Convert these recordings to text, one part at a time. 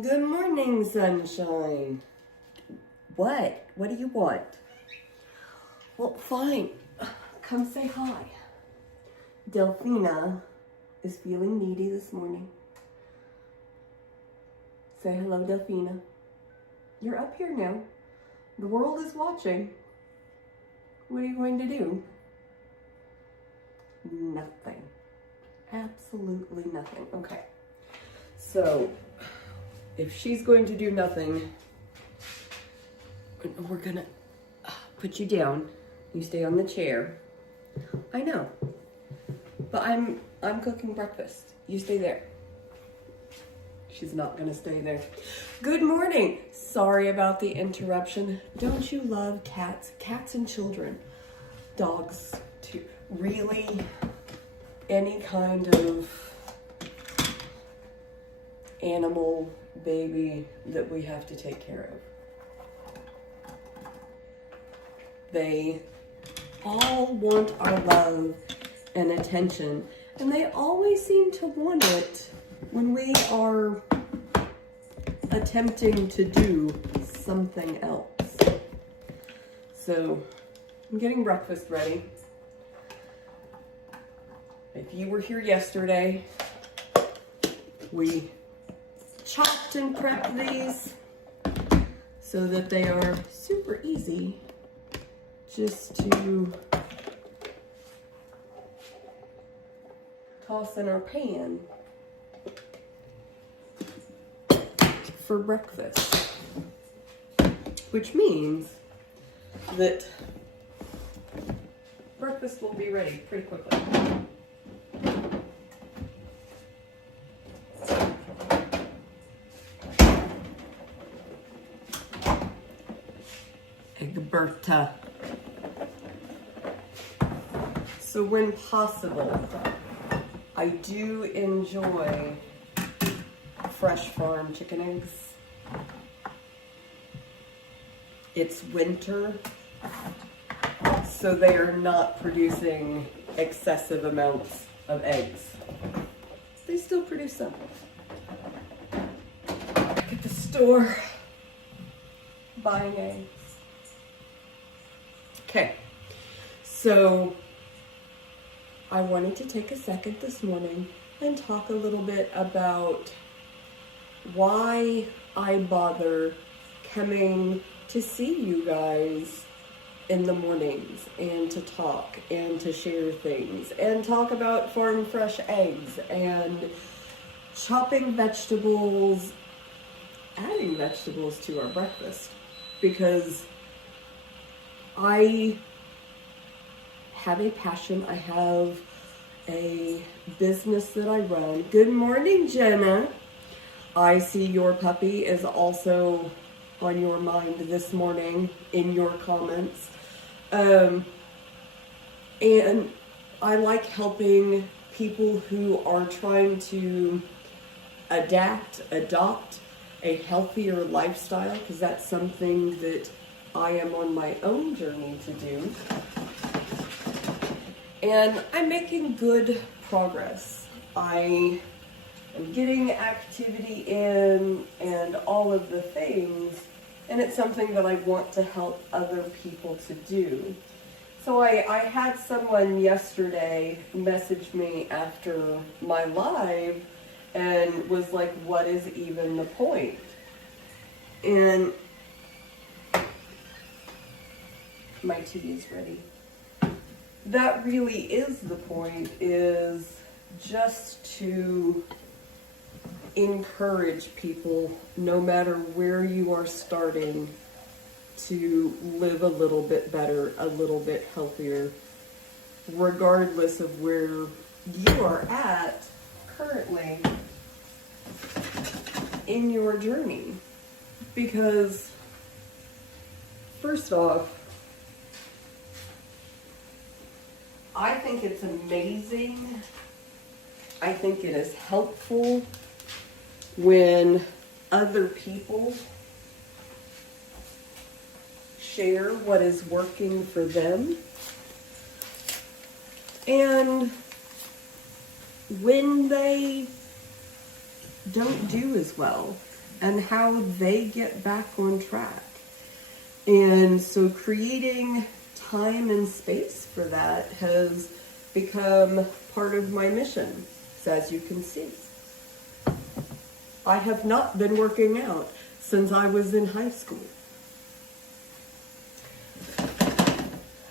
Good morning, sunshine. What? What do you want? Well, fine. Come say hi. Delphina is feeling needy this morning. Say hello, Delphina. You're up here now. The world is watching. What are you going to do? Nothing. Absolutely nothing. Okay. So, if she's going to do nothing, we're gonna put you down. You stay on the chair. I know, but I'm cooking breakfast. You stay there. She's not gonna stay there. Good morning. Sorry about the interruption. Don't you love cats? Cats and children. Dogs too. Really, any kind of animal baby that we have to take care of. They all want our love and attention, and they always seem to want it when we are attempting to do something else. So I'm getting breakfast ready. If you were here yesterday, we chopped and prepped these so that they are super easy just to toss in our pan for breakfast, which means that breakfast will be ready pretty quickly. Egberta. So when possible, I do enjoy fresh farm chicken eggs. It's winter, so they are not producing excessive amounts of eggs. They still produce some. Back at the store, buying eggs. Okay, so I wanted to take a second this morning and talk a little bit about why I bother coming to see you guys in the mornings and to talk and to share things and talk about farm fresh eggs and chopping vegetables, adding vegetables to our breakfast, because I have a passion. I have a business that I run. Good morning, Jenna. I see your puppy is also on your mind this morning in your comments. And I like helping people who are trying to adopt a healthier lifestyle, because that's something that I am on my own journey to do. And I'm making good progress. I am getting activity in and all of the things, and it's something that I want to help other people to do. So I had someone yesterday message me after my live and was like, what is even the point? And my tea is ready. That really is the point, is just to encourage people, no matter where you are starting, to live a little bit better, a little bit healthier, regardless of where you are at currently in your journey. Because first off, I think it's amazing. I think it is helpful when other people share what is working for them. And when they don't do as well, and how they get back on track. And so creating time and space for that has become part of my mission, as you can see. I have not been working out since I was in high school.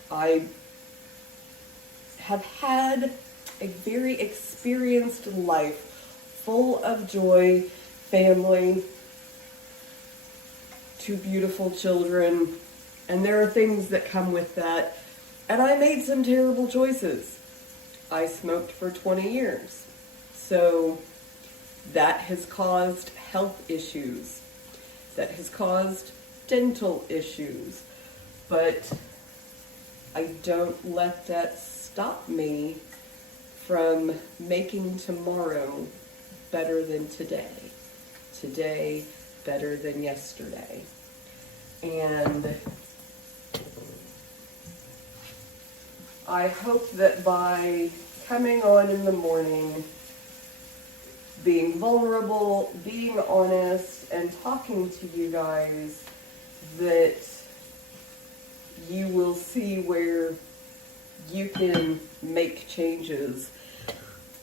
I have had a very experienced life full of joy, family, 2 beautiful children, and there are things that come with that. And I made some terrible choices. I smoked for 20 years. So that has caused health issues. That has caused dental issues. But I don't let that stop me from making tomorrow better than today. Today better than yesterday. And I hope that by coming on in the morning, being vulnerable, being honest, and talking to you guys, that you will see where you can make changes,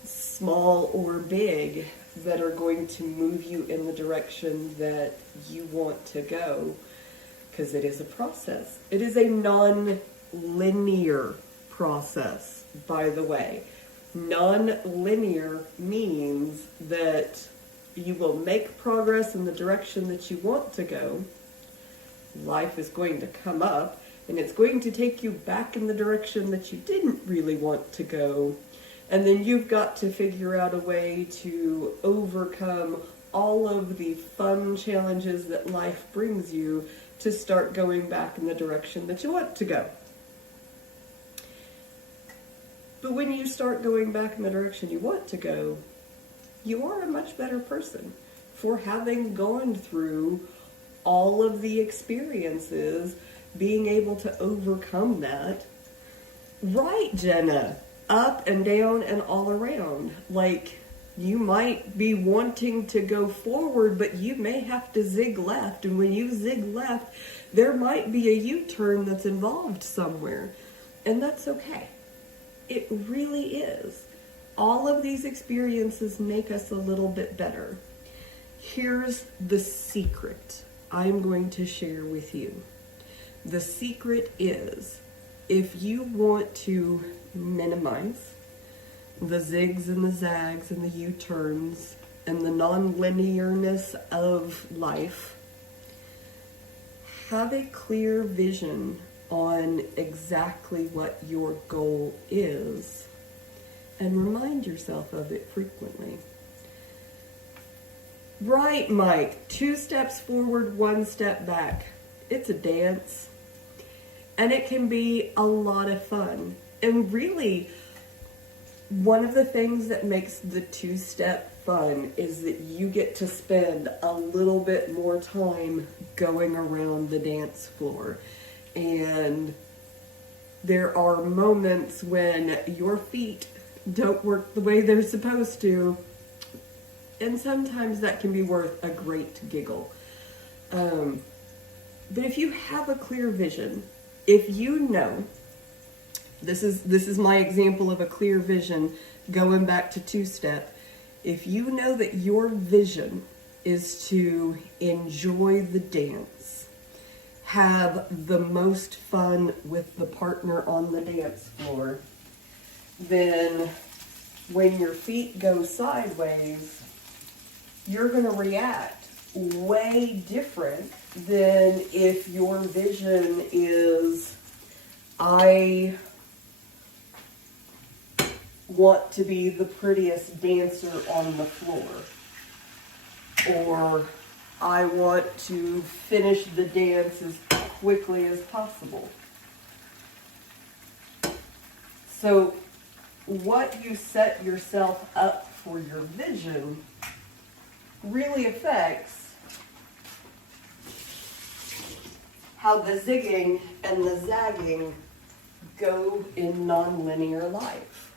small or big, that are going to move you in the direction that you want to go, because it is a process. It is a non-linear process, by the way. Non-linear means that you will make progress in the direction that you want to go. Life is going to come up, and it's going to take you back in the direction that you didn't really want to go. And then you've got to figure out a way to overcome all of the fun challenges that life brings you to start going back in the direction that you want to go. But when you start going back in the direction you want to go, you are a much better person for having gone through all of the experiences, being able to overcome that. Right, Jenna? Up and down and all around. Like, you might be wanting to go forward, but you may have to zig left. And when you zig left, there might be a U-turn that's involved somewhere. And that's okay. It really is. All of these experiences make us a little bit better. Here's the secret I'm going to share with you. The secret is, if you want to minimize the zigs and the zags and the U-turns and the non-linearness of life, have a clear vision on exactly what your goal is and remind yourself of it frequently. Right, Mike, 2 steps forward, 1 step back. It's a dance, and it can be a lot of fun. And really, one of the things that makes the 2-step fun is that you get to spend a little bit more time going around the dance floor. And there are moments when your feet don't work the way they're supposed to. And sometimes that can be worth a great giggle. But if you have a clear vision, if you know, this is my example of a clear vision going back to 2-step. If you know that your vision is to enjoy the dance, have the most fun with the partner on the dance floor, then when your feet go sideways, you're going to react way different than if your vision is, I want to be the prettiest dancer on the floor, or I want to finish the dance as quickly as possible. So what you set yourself up for your vision really affects how the zigging and the zagging go in non-linear life.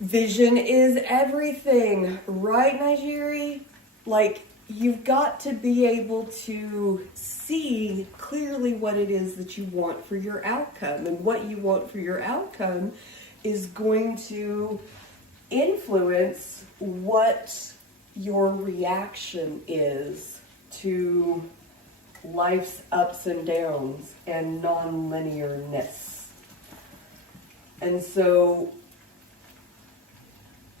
Vision is everything, right, Nigeri? Like, you've got to be able to see clearly what it is that you want for your outcome. And what you want for your outcome is going to influence what your reaction is to life's ups and downs and non-linearness. And so,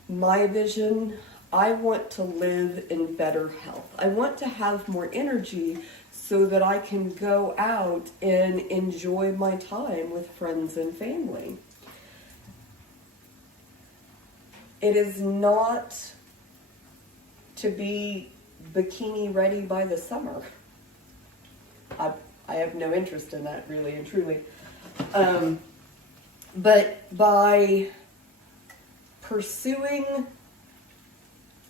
my vision, I want to live in better health. I want to have more energy so that I can go out and enjoy my time with friends and family. It is not to be bikini ready by the summer. I have no interest in that, really and truly. But by pursuing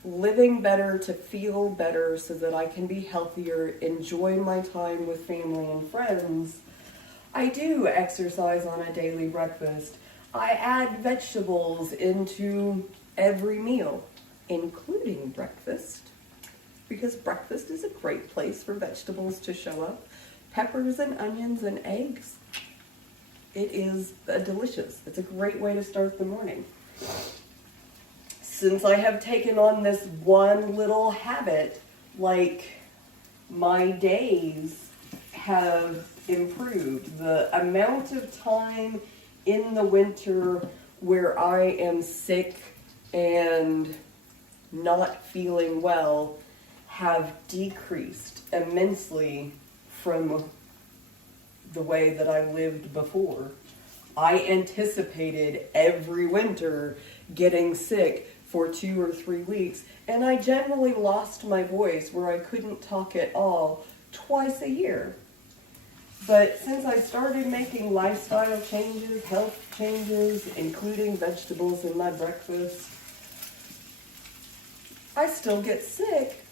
living better to feel better so that I can be healthier, enjoy my time with family and friends, I do exercise on a daily breakfast. I add vegetables into every meal, including breakfast, because breakfast is a great place for vegetables to show up. Peppers and onions and eggs. It is delicious. It's a great way to start the morning. Since I have taken on this one little habit, like, my days have improved. The amount of time in the winter where I am sick and not feeling well have decreased immensely from the way that I lived before. I anticipated every winter getting sick for 2 or 3 weeks, and I generally lost my voice where I couldn't talk at all twice a year. But since I started making lifestyle changes, health changes, including vegetables in my breakfast, I still get sick,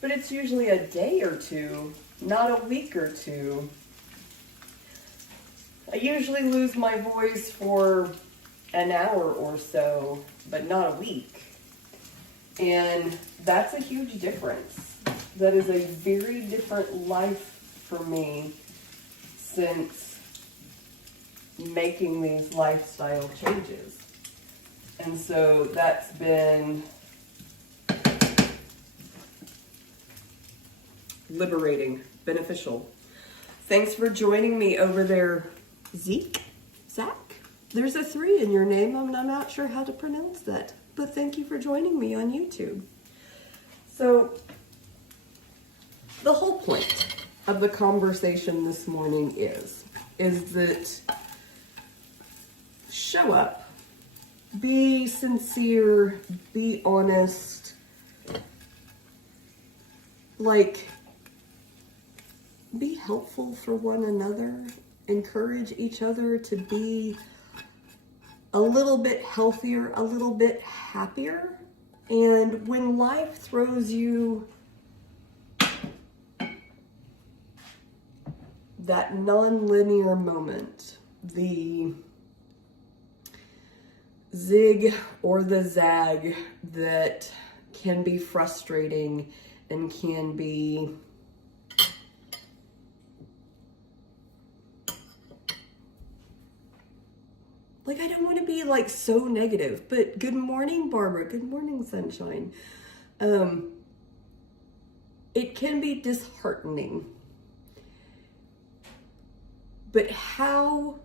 but it's usually a day or two, not a week or two. I usually lose my voice for an hour or so, but not a week. And that's a huge difference. That is a very different life for me since making these lifestyle changes. And so that's been liberating, beneficial. Thanks for joining me over there, Zach? There's a 3 in your name. I'm not sure how to pronounce that, but thank you for joining me on YouTube. So, the whole point of the conversation this morning is that show up, be sincere, be honest, like, be helpful for one another, encourage each other to be a little bit healthier, a little bit happier. And when life throws you that non-linear moment, the zig or the zag that can be frustrating and can be like, I don't want to be like so negative, but good morning, Barbara. Good morning, sunshine. It can be disheartening. But how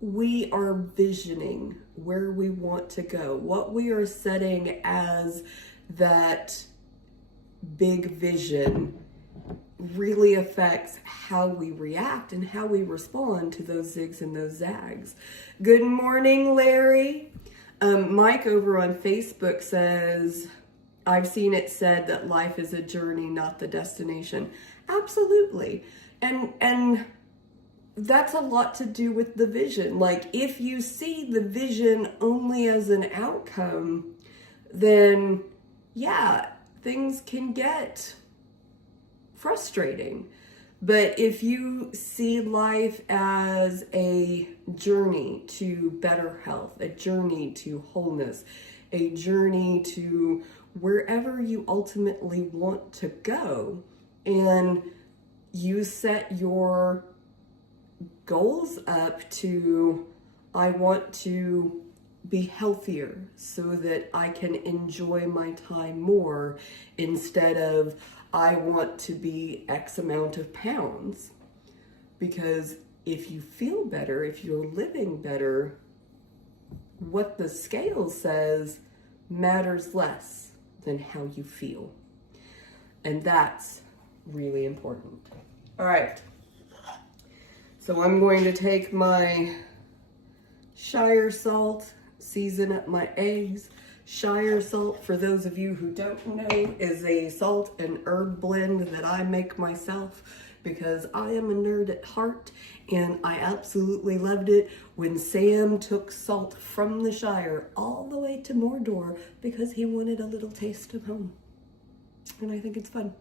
we are visioning where we want to go, what we are setting as that big vision, really affects how we react and how we respond to those zigs and those zags. Good morning, Larry. Mike over on Facebook says, I've seen it said that life is a journey, not the destination. Absolutely. And that's a lot to do with the vision. Like, if you see the vision only as an outcome, then yeah, things can get frustrating. But if you see life as a journey to better health, a journey to wholeness, a journey to wherever you ultimately want to go, and you set your goals up to, I want to be healthier so that I can enjoy my time more, instead of I want to be X amount of pounds. Because if you feel better, if you're living better, what the scale says matters less than how you feel. And that's really important. All right. So I'm going to take my Shire salt, season up my eggs. Shire salt, for those of you who don't know, is a salt and herb blend that I make myself because I am a nerd at heart, and I absolutely loved it when Sam took salt from the Shire all the way to Mordor because he wanted a little taste of home. And I think it's fun.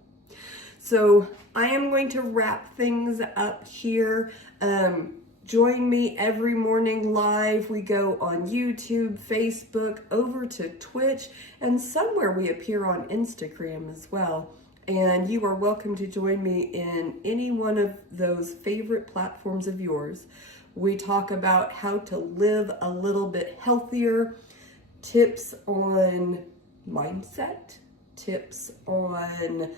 So I am going to wrap things up here. Join me every morning live. We go on YouTube, Facebook, over to Twitch, and somewhere we appear on Instagram as well. And you are welcome to join me in any one of those favorite platforms of yours. We talk about how to live a little bit healthier, tips on mindset, tips on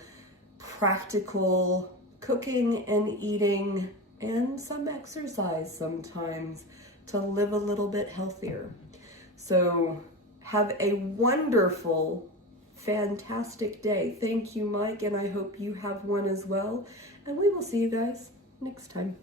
practical cooking and eating, and some exercise sometimes to live a little bit healthier. So have a wonderful, fantastic day. Thank you, Mike, and I hope you have one as well. And we will see you guys next time.